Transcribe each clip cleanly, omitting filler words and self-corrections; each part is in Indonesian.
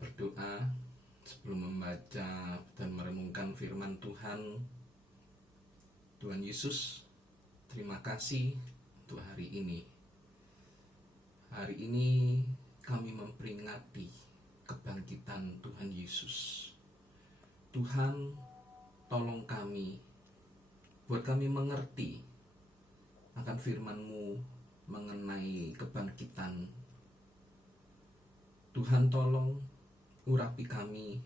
berdoa sebelum membaca dan merenungkan firman Tuhan. Tuhan Yesus, terima kasih untuk hari ini. Hari ini kami memperingati kebangkitan Tuhan Yesus. Tuhan, tolong kami, buat kami mengerti akan firman-Mu mengenai kebangkitan. Tuhan, tolong urapi kami,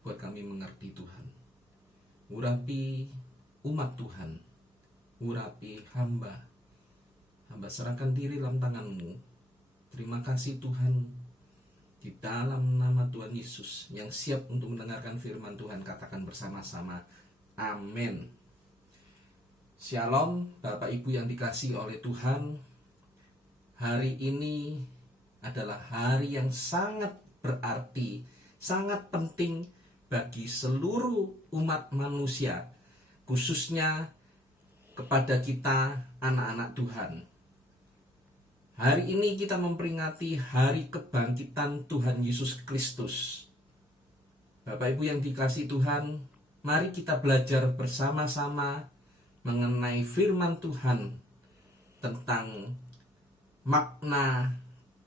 buat kami mengerti Tuhan. Urapi umat Tuhan, urapi hamba serahkan diri dalam tangan-Mu. Terima kasih Tuhan, di dalam nama Tuhan Yesus yang siap untuk mendengarkan firman Tuhan, katakan bersama-sama, amin. Shalom Bapak Ibu yang dikasihi oleh Tuhan. Hari ini adalah hari yang sangat berarti, sangat penting bagi seluruh umat manusia, khususnya kepada kita anak-anak Tuhan. Hari ini kita memperingati hari kebangkitan Tuhan Yesus Kristus. Bapak Ibu yang dikasihi Tuhan, mari kita belajar bersama-sama mengenai firman Tuhan tentang makna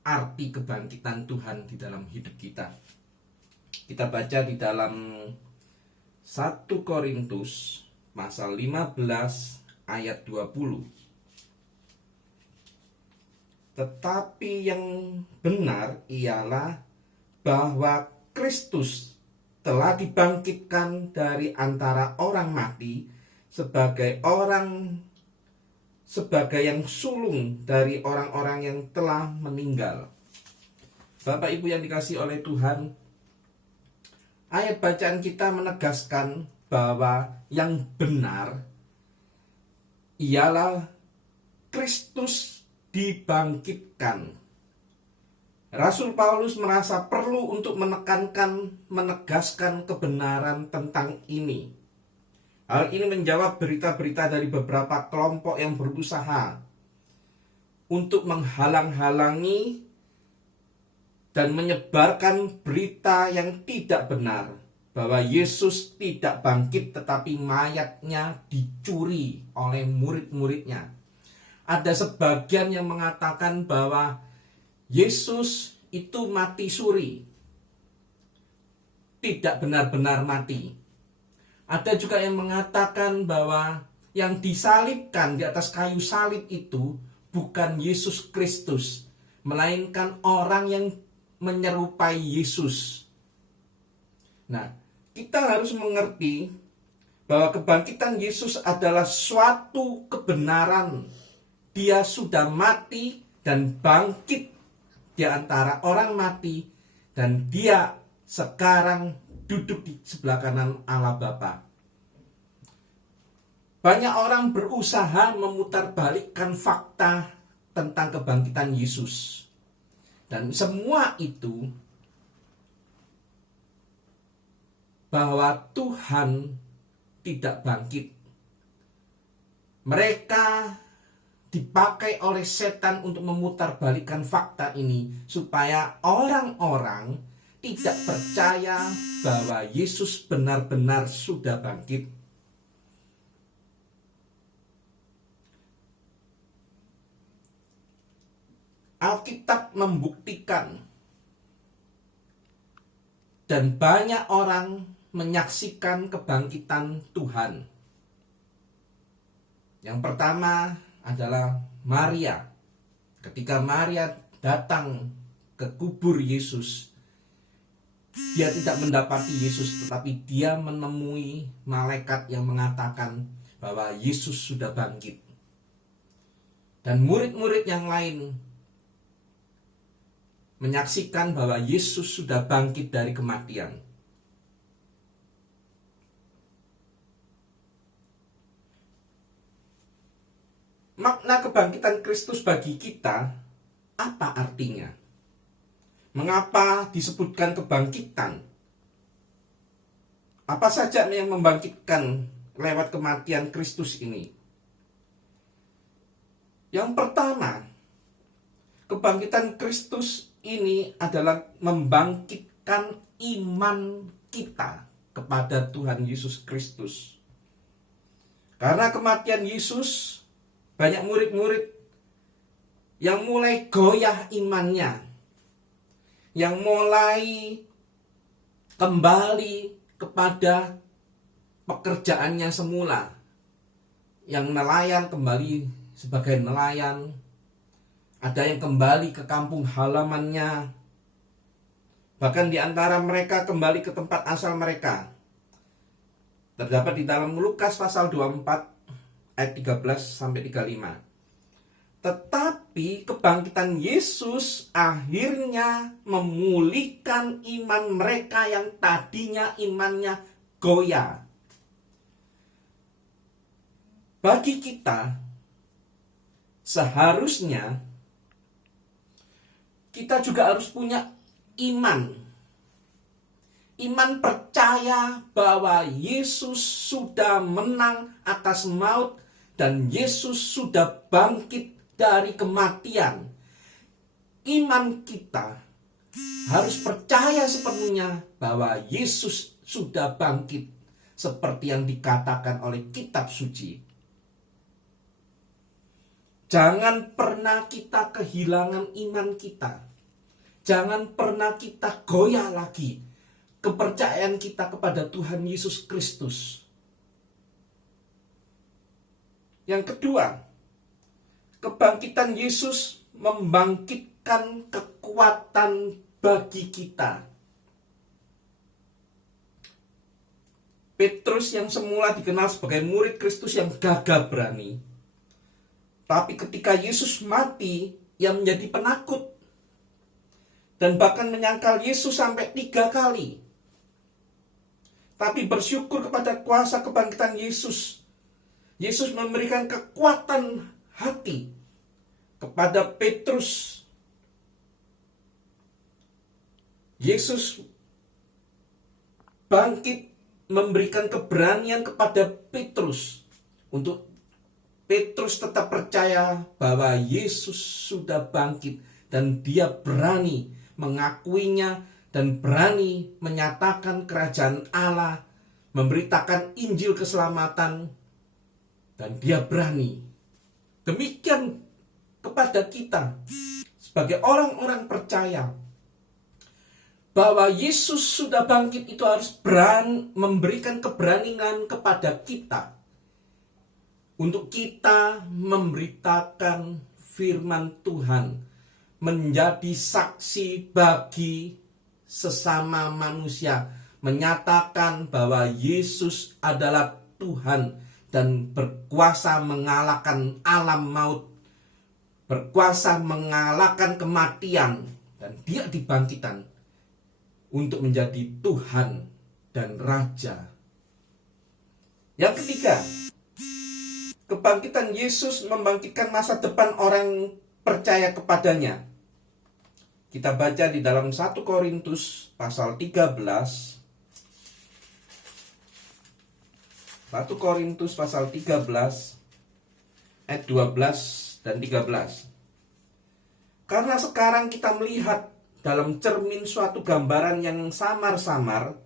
arti kebangkitan Tuhan di dalam hidup kita. Kita baca di dalam 1 Korintus pasal 15 ayat 20. Tetapi yang benar ialah bahwa Kristus telah dibangkitkan dari antara orang mati sebagai yang sulung dari orang-orang yang telah meninggal. Bapak Ibu yang dikasihi oleh Tuhan, ayat bacaan kita menegaskan bahwa yang benar ialah Kristus dibangkitkan. Rasul Paulus merasa perlu untuk menegaskan kebenaran tentang ini. Hal ini menjawab berita-berita dari beberapa kelompok yang berusaha untuk menghalang-halangi dan menyebarkan berita yang tidak benar bahwa Yesus tidak bangkit tetapi mayatnya dicuri oleh murid-muridnya. Ada sebagian yang mengatakan bahwa Yesus itu mati suri, tidak benar-benar mati. Ada juga yang mengatakan bahwa yang disalibkan di atas kayu salib itu bukan Yesus Kristus, melainkan orang yang menyerupai Yesus. Nah, kita harus mengerti bahwa kebangkitan Yesus adalah suatu kebenaran. Dia sudah mati dan bangkit di antara orang mati, dan dia sekarang duduk di sebelah kanan Allah Bapa. Banyak orang berusaha memutarbalikkan fakta tentang kebangkitan Yesus. Dan semua itu bahwa Tuhan tidak bangkit. Mereka dipakai oleh setan untuk memutarbalikkan fakta ini supaya orang-orang tidak percaya bahwa Yesus benar-benar sudah bangkit. Alkitab membuktikan dan banyak orang menyaksikan kebangkitan Tuhan. Yang pertama adalah Maria. Ketika Maria datang ke kubur Yesus, dia tidak mendapati Yesus, tetapi dia menemui malaikat yang mengatakan bahwa Yesus sudah bangkit. Dan murid-murid yang lain menyaksikan bahwa Yesus sudah bangkit dari kematian. Makna kebangkitan Kristus bagi kita, apa artinya? Mengapa disebutkan kebangkitan? Apa saja yang membangkitkan lewat kematian Kristus ini? Yang pertama, kebangkitan Kristus ini adalah membangkitkan memulihkan iman kita kepada Tuhan Yesus Kristus. Karena kematian Yesus, banyak murid-murid yang mulai goyah imannya, yang mulai kembali kepada pekerjaannya semula, yang nelayan kembali sebagai nelayan, ada yang kembali ke kampung halamannya, bahkan di antara mereka kembali ke tempat asal mereka. Terdapat di dalam Lukas pasal 24 ayat 13 sampai 35. Tetapi kebangkitan Yesus akhirnya memulihkan iman mereka yang tadinya imannya goyah. Bagi kita, seharusnya kita juga harus punya iman. Iman percaya bahwa Yesus sudah menang atas maut dan Yesus sudah bangkit dari kematian. Iman kita harus percaya sepenuhnya bahwa Yesus sudah bangkit seperti yang dikatakan oleh kitab suci. Jangan pernah kita kehilangan iman kita. Jangan pernah kita goyah lagi kepercayaan kita kepada Tuhan Yesus Kristus. Yang kedua, kebangkitan Yesus membangkitkan kekuatan bagi kita. Petrus yang semula dikenal sebagai murid Kristus yang gagah berani, tapi ketika Yesus mati, ia menjadi penakut dan bahkan menyangkal Yesus sampai 3 kali. Tapi bersyukur kepada kuasa kebangkitan Yesus. Yesus memberikan kekuatan hati kepada Petrus. Yesus bangkit memberikan keberanian kepada Petrus untuk Petrus tetap percaya bahwa Yesus sudah bangkit dan dia berani mengakuinya dan berani menyatakan kerajaan Allah, memberitakan Injil keselamatan, dan dia berani. Demikian kepada kita sebagai orang-orang percaya bahwa Yesus sudah bangkit itu harus memberikan keberanian kepada kita untuk kita memberitakan firman Tuhan, menjadi saksi bagi sesama manusia, menyatakan bahwa Yesus adalah Tuhan dan berkuasa mengalahkan alam maut, berkuasa mengalahkan kematian, dan dia dibangkitkan untuk menjadi Tuhan dan Raja. Yang ketiga, kebangkitan Yesus membangkitkan masa depan orang percaya kepadanya. Kita baca di dalam 1 Korintus pasal 13. 1 Korintus pasal 13 ayat 12 dan 13. Karena sekarang kita melihat dalam cermin suatu gambaran yang samar-samar,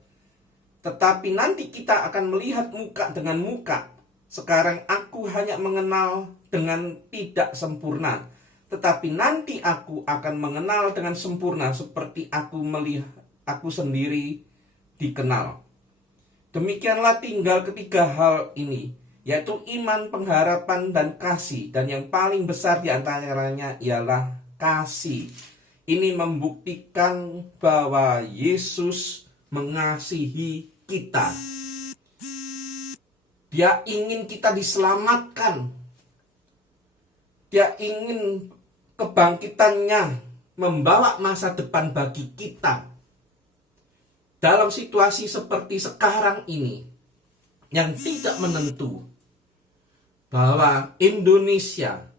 tetapi nanti kita akan melihat muka dengan muka. Sekarang aku hanya mengenal dengan tidak sempurna, tetapi nanti aku akan mengenal dengan sempurna seperti aku melihat aku sendiri dikenal. Demikianlah tinggal ketiga hal ini, yaitu iman, pengharapan, dan kasih. Dan yang paling besar di antaranya ialah kasih. Ini membuktikan bahwa Yesus mengasihi kita. Dia ingin kita diselamatkan. Dia ingin kebangkitannya membawa masa depan bagi kita. Dalam situasi seperti sekarang ini, yang tidak menentu, bahwa Indonesia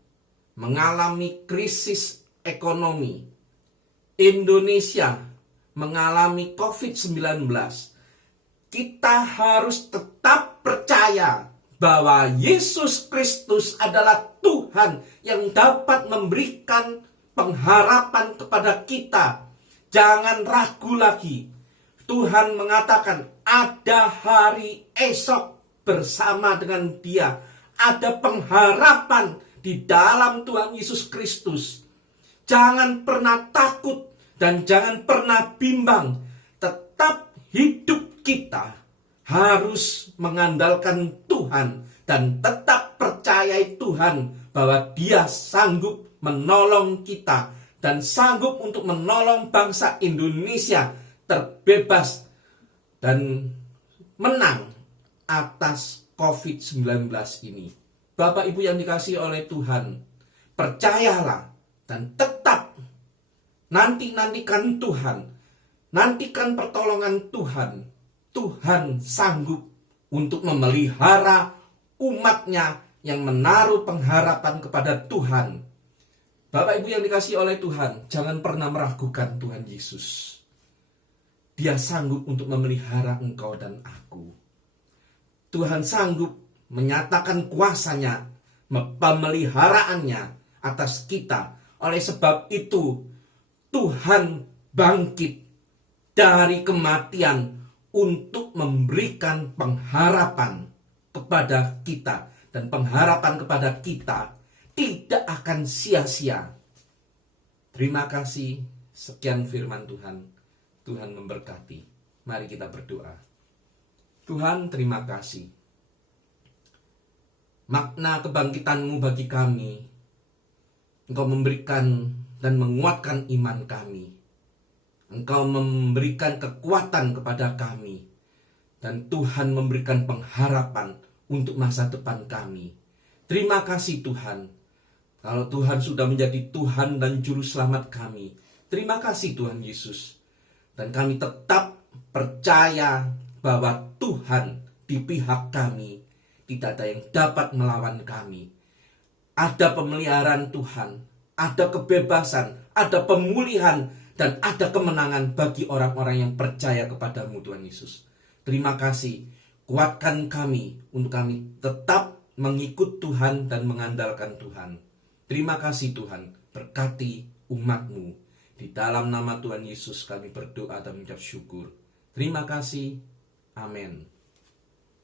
mengalami krisis ekonomi, Indonesia mengalami COVID-19, kita harus tetap percaya bahwa Yesus Kristus adalah Tuhan yang dapat memberikan pengharapan kepada kita, Jangan ragu lagi. Tuhan mengatakan ada hari esok bersama dengan Dia. Ada pengharapan di dalam Tuhan Yesus Kristus. Jangan pernah takut dan jangan pernah bimbang. Tetap hidup kita harus mengandalkan Tuhan dan tetap percayai Tuhan bahwa Dia sanggup menolong kita dan sanggup untuk menolong bangsa Indonesia terbebas dan menang atas COVID-19 ini. Bapak Ibu yang dikasihi oleh Tuhan, percayalah dan tetap nantikan Tuhan, nantikan pertolongan Tuhan. Tuhan sanggup untuk memelihara umatnya yang menaruh pengharapan kepada Tuhan. Bapak Ibu yang dikasihi oleh Tuhan, jangan pernah meragukan Tuhan Yesus. Dia sanggup untuk memelihara engkau dan aku. Tuhan sanggup menyatakan kuasanya, pemeliharaannya atas kita. Oleh sebab itu, Tuhan bangkit dari kematian untuk memberikan pengharapan kepada kita. Dan pengharapan kepada kita tidak akan sia-sia. Terima kasih. Sekian firman Tuhan. Tuhan memberkati. Mari kita berdoa. Tuhan, terima kasih. Makna kebangkitan-Mu bagi kami. Engkau memberikan dan menguatkan iman kami. Engkau memberikan kekuatan kepada kami. Dan Tuhan memberikan pengharapan untuk masa depan kami. Terima kasih Tuhan. Kalau Tuhan sudah menjadi Tuhan dan Juru Selamat kami. Terima kasih Tuhan Yesus. Dan kami tetap percaya bahwa Tuhan di pihak kami. Tidak ada yang dapat melawan kami. Ada pemeliharaan Tuhan. Ada kebebasan. Ada pemulihan. Dan ada kemenangan bagi orang-orang yang percaya kepadamu Tuhan Yesus. Terima kasih. Kuatkan kami untuk kami tetap mengikut Tuhan dan mengandalkan Tuhan. Terima kasih Tuhan. Berkati umat-Mu. Di dalam nama Tuhan Yesus kami berdoa dan mengucap syukur. Terima kasih. Amin.